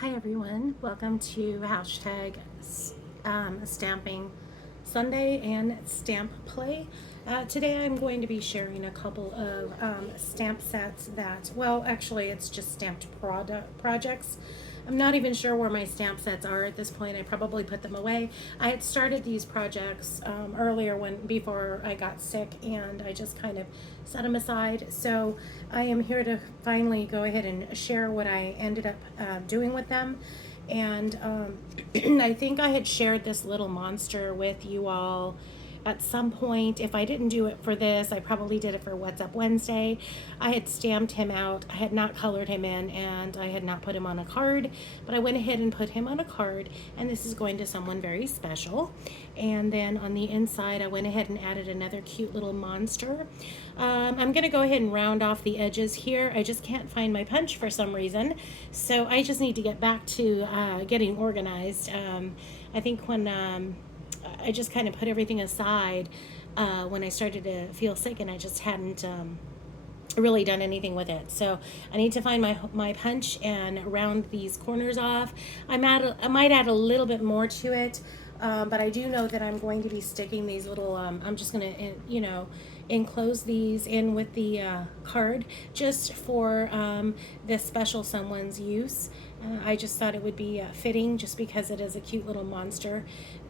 Hi everyone, welcome to hashtag Stamping Sunday and Stamp Play. Today I'm going to be sharing a couple of stamp sets that, well, actually it's just stamped projects. I'm not even sure where my stamp sets are at this point. I probably put them away. I had started these projects earlier before I got sick, and I just kind of set them aside. So I am here to finally go ahead and share what I ended up doing with them. And I think I had shared this little monster with you all at some point. If I didn't do it for this, I probably did it for What's Up Wednesday. I had stamped him out. I had not colored him in, and I had not put him on a card, but I went ahead and put him on a card, and this is going to someone very special. And then on the inside, I went ahead and added another cute little monster. I'm going to go ahead and round off the edges here. I just can't find my punch for some reason, so I just need to get back to getting organized. I think when I just kind of put everything aside when I started to feel sick, and I just hadn't really done anything with it. So I need to find my punch and round these corners off. I might add a little bit more to it, but I do know that I'm going to be sticking these little, I'm just going to, enclose these in with the card just for this special someone's use. I just thought it would be fitting, just because it is a cute little monster,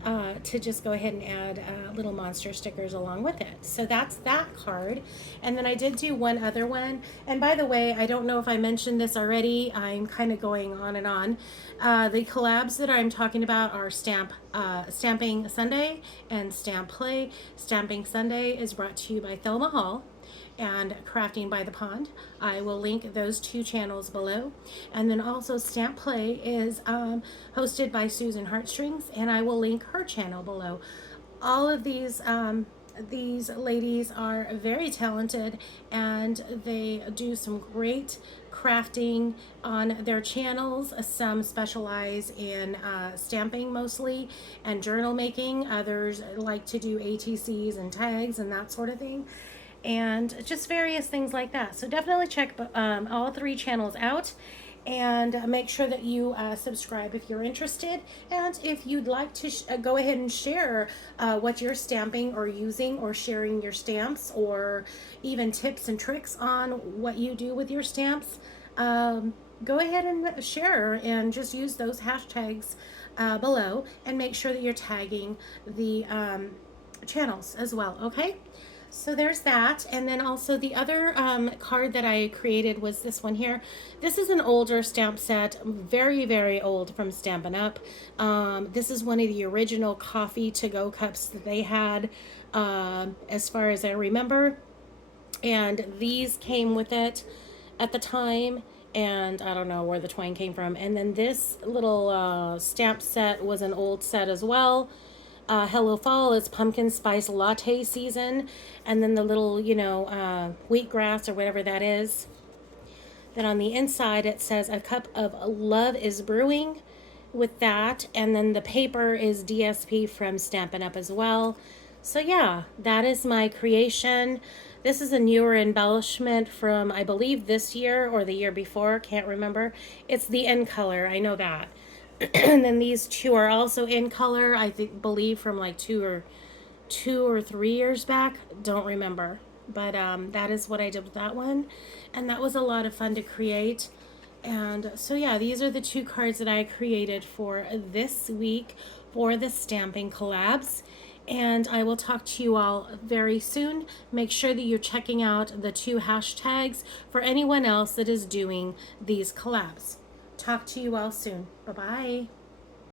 to just go ahead and add little monster stickers along with it. So that's that card. And then I did do one other one. And by the way, I don't know if I mentioned this already. I'm kind of going on and on. The collabs that I'm talking about are Stamping Sunday and Stamp Play. Stamping Sunday is brought to you by Thelma Hall and Crafting by the Pond. I will link those two channels below. And then also Stamp Play is hosted by Susan Heartstrings, and I will link her channel below. All of these ladies are very talented, and they do some great crafting on their channels. Some specialize in stamping mostly and journal making. Others like to do ATCs and tags and that sort of thing, and just various things like that. So definitely check all three channels out, and make sure that you subscribe if you're interested. And if you'd like to go ahead and share what you're stamping or using, or sharing your stamps, or even tips and tricks on what you do with your stamps, go ahead and share, and just use those hashtags below, and make sure that you're tagging the channels as well, okay? So there's that. And then also the other card that I created was this one here. This is an older stamp set, very, very old, from Stampin' Up. This is one of the original coffee to-go cups that they had, as far as I remember. And these came with it at the time, and I don't know where the twine came from. And then this little stamp set was an old set as well. Hello Fall is pumpkin spice latte season, and then the little, wheatgrass or whatever that is. Then on the inside it says a cup of love is brewing with that, and then the paper is DSP from Stampin' Up as well. So yeah, that is my creation. This is a newer embellishment from, I believe, this year or the year before, can't remember. It's the end color, I know that. And then these two are also in color, I believe from like two or 3 years back, don't remember. But that is what I did with that one, and that was a lot of fun to create. And so yeah, these are the two cards that I created for this week for the stamping collabs. And I will talk to you all very soon. Make sure that you're checking out the two hashtags for anyone else that is doing these collabs. Talk to you all soon. Bye-bye.